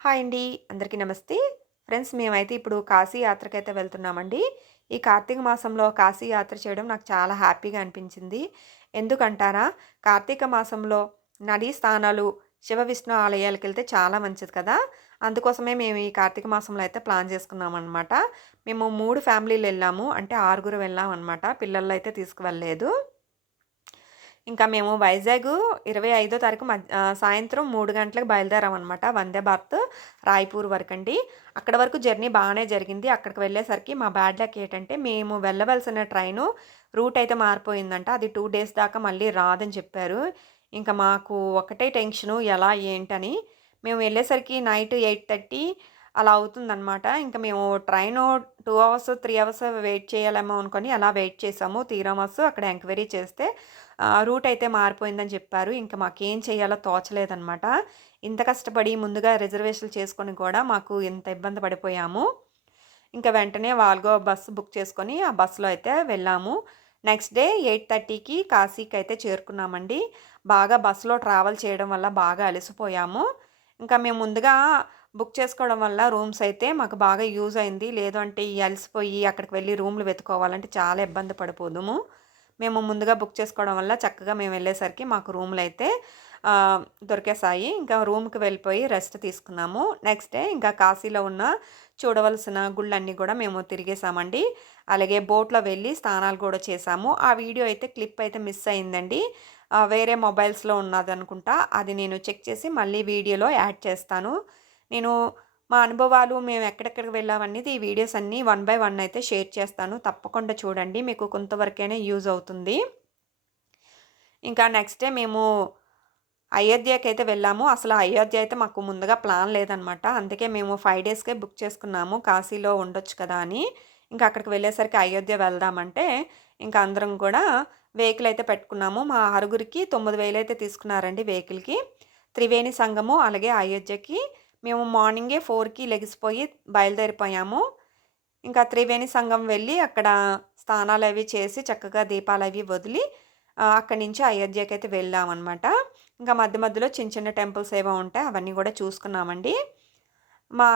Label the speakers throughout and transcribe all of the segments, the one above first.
Speaker 1: Hi అండి. అందరికీ నమస్తే. ఫ్రెండ్స్ మేమైతే ఇప్పుడు కాశీ యాత్రకైతే వెళ్తున్నామండి. ఈ కార్తీక మాసంలో కాశీ యాత్ర చేయడం నాకు చాలా హ్యాపీగా అనిపించింది. ఎందుకంటారా? కార్తీక మాసంలో నదీ స్థానాలు శివ విష్ణు ఆలయాలకు వెళ్తే చాలా మంచిది కదా. అందుకోసమే మేము ఈ కార్తీక మాసంలో అయితే ప్లాన్ చేసుకున్నాం అనమాట మేము మూడు ఫ్యామిలీలు వెళ్ళాము. అంటే ఆరుగురు వెళ్ళాం అనమాట పిల్లలు అయితే తీసుకువెళ్ళలేదు. ఇంకా మేము వైజాగ్ ఇరవై ఐదో తారీఖు మధ్య సాయంత్రం మూడు గంటలకు బయలుదేరామన్నమాట. వందే భారత్ రాయ్పూర్ వరకు అండి. అక్కడ వరకు జర్నీ బాగానే జరిగింది. అక్కడికి వెళ్ళేసరికి మా బ్యాడ్ లక్ ఏంటంటే మేము వెళ్ళవలసిన ట్రైను రూట్ అయితే మారిపోయిందంట. అది టూ డేస్ దాకా మళ్ళీ రాదని చెప్పారు. ఇంకా మాకు ఒకటే టెన్షను ఎలా ఏంటని. మేము వెళ్ళేసరికి నైట్ ఎయిట్ థర్టీ అలా అవుతుందనమాట ఇంకా మేము train two hours three hours wait చేయాలేమో అనుకొని అలా వెయిట్ చేసాము. తీరమస్ అక్కడ ఎంక్వైరీ చేస్తే రూట్ అయితే మారిపోయిందని చెప్పారు. ఇంకా మాకేం చేయాలో తోచలేదనమాట ఇంత కష్టపడి ముందుగా రిజర్వేషన్లు చేసుకొని కూడా మాకు ఇంత ఇబ్బంది పడిపోయాము. ఇంకా వెంటనే వాల్గో బస్సు బుక్ చేసుకొని ఆ బస్సులో అయితే వెళ్ళాము. నెక్స్ట్ డే ఎయిట్ థర్టీకి కాశీకి అయితే చేరుకున్నామండి. బాగా బస్సులో ట్రావెల్ చేయడం వల్ల బాగా అలసిపోయాము. ఇంకా మేము ముందుగా బుక్ చేసుకోవడం వల్ల రూమ్స్ అయితే మాకు బాగా యూజ్ అయింది. లేదంటే అలసిపోయి అక్కడికి వెళ్ళి రూమ్లు వెతుకోవాలంటే చాలా ఇబ్బంది పడిపోదుము. మేము ముందుగా బుక్ చేసుకోవడం వల్ల చక్కగా మేము వెళ్ళేసరికి మాకు రూమ్లు అయితే దొరికేసాయి. ఇంకా రూమ్కి వెళ్ళిపోయి రెస్ట్ తీసుకున్నాము. నెక్స్ట్ డే ఇంకా కాశీలో ఉన్న చూడవలసిన గుళ్ళన్నీ కూడా మేము తిరిగేసామండి. అలాగే బోట్లో వెళ్ళి స్నానాలు కూడా చేసాము. ఆ వీడియో అయితే క్లిప్ అయితే మిస్ అయిందండి. వేరే మొబైల్స్లో ఉన్నది అనుకుంటా అది నేను చెక్ చేసి మళ్ళీ వీడియోలో యాడ్ చేస్తాను. నేను మా అనుభవాలు మేము ఎక్కడెక్కడికి వెళ్ళామనేది ఈ వీడియోస్ అన్నీ వన్ బై వన్ అయితే షేర్ చేస్తాను. తప్పకుండా చూడండి మీకు కొంతవరకైనా యూజ్ అవుతుంది. ఇంకా నెక్స్ట్ డే మేము అయోధ్యకి అయితే వెళ్ళాము. అసలు అయోధ్య అయితే మాకు ముందుగా ప్లాన్ లేదనమాట అందుకే మేము ఫైవ్ డేస్కే బుక్ చేసుకున్నాము. కాశీలో ఉండొచ్చు కదా అని. ఇంకా అక్కడికి వెళ్ళేసరికి అయోధ్య వెళ్దామంటే ఇంకా అందరం కూడా వెహికల్ అయితే పెట్టుకున్నాము. మా ఆరుగురికి తొమ్మిది వేలు అయితే తీసుకున్నారండి వెహికల్కి. త్రివేణి సంఘము అలాగే అయోధ్యకి మేము మార్నింగే ఫోర్కి లెగిసిపోయి బయలుదేరిపోయాము. ఇంకా త్రివేణి సంఘం వెళ్ళి అక్కడ స్నానాలు అవి చేసి చక్కగా దీపాలు అవి వదిలి అక్కడి నుంచి అయోధ్యకి అయితే వెళ్ళామన్నమాట. ఇంకా మధ్య మధ్యలో చిన్న చిన్న టెంపుల్స్ ఏవో ఉంటాయి అవన్నీ కూడా చూసుకున్నామండి. మా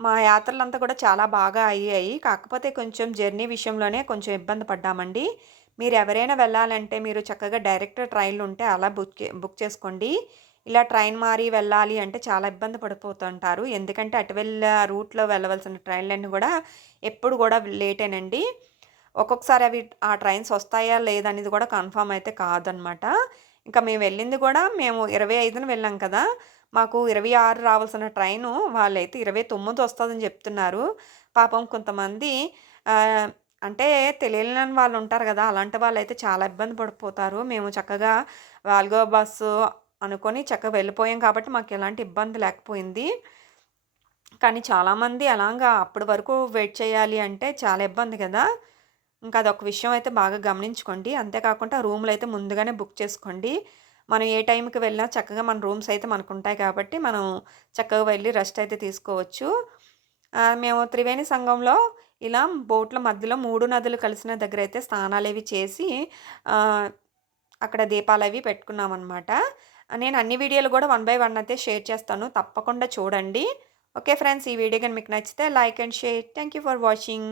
Speaker 1: మా యాత్రలంతా కూడా చాలా బాగా అయ్యాయి. కాకపోతే కొంచెం జర్నీ విషయంలోనే కొంచెం ఇబ్బంది పడ్డామండి. మీరు ఎవరైనా వెళ్ళాలంటే మీరు చక్కగా డైరెక్ట్ ట్రైన్లు ఉంటే అలా బుక్ బుక్ చేసుకోండి. ఇలా ట్రైన్ మారి వెళ్ళాలి అంటే చాలా ఇబ్బంది పడిపోతుంటారు. ఎందుకంటే అటు వెళ్ళ రూట్లో వెళ్ళవలసిన ట్రైన్లన్నీ కూడా ఎప్పుడు కూడా లేటేనండి. ఒక్కొక్కసారి అవి ఆ ట్రైన్స్ వస్తాయా లేదనేది కూడా కన్ఫామ్ అయితే కాదనమాట. ఇంకా మేము వెళ్ళింది కూడా మేము ఇరవై ఐదున వెళ్ళాం కదా. మాకు ఇరవై ఆరు రావాల్సిన ట్రైను వాళ్ళైతే ఇరవై తొమ్మిది వస్తుందని చెప్తున్నారు. పాపం కొంతమంది అంటే తెలియని వాళ్ళు ఉంటారు కదా. అలాంటి వాళ్ళు అయితే చాలా ఇబ్బంది పడిపోతారు. మేము చక్కగా వాల్గో బస్సు అనుకొని చక్కగా వెళ్ళిపోయాం కాబట్టి మాకు ఎలాంటి ఇబ్బంది లేకపోయింది. కానీ చాలామంది అలాగా అప్పటి వరకు వెయిట్ చేయాలి అంటే చాలా ఇబ్బంది కదా. ఇంకా అదొక విషయం అయితే బాగా గమనించుకోండి. అంతేకాకుండా రూమ్లు అయితే ముందుగానే బుక్ చేసుకోండి. మనం ఏ టైంకి వెళ్ళినా చక్కగా మన రూమ్స్ అయితే మనకు ఉంటాయి కాబట్టి మనం చక్కగా వెళ్ళి రెస్ట్ అయితే తీసుకోవచ్చు. మేము త్రివేణి సంఘంలో ఇలా బోట్ల మధ్యలో మూడు నదులు కలిసిన దగ్గర అయితే స్నానాలు అవి చేసి అక్కడ దీపాలు అవి పెట్టుకున్నాం అనమాట నేను అన్ని వీడియోలు కూడా వన్ బై వన్ అయితే షేర్ చేస్తాను. తప్పకుండా చూడండి. ఓకే ఫ్రెండ్స్ ఈ వీడియో కానీ మీకు నచ్చితే like and share. Thank you for watching.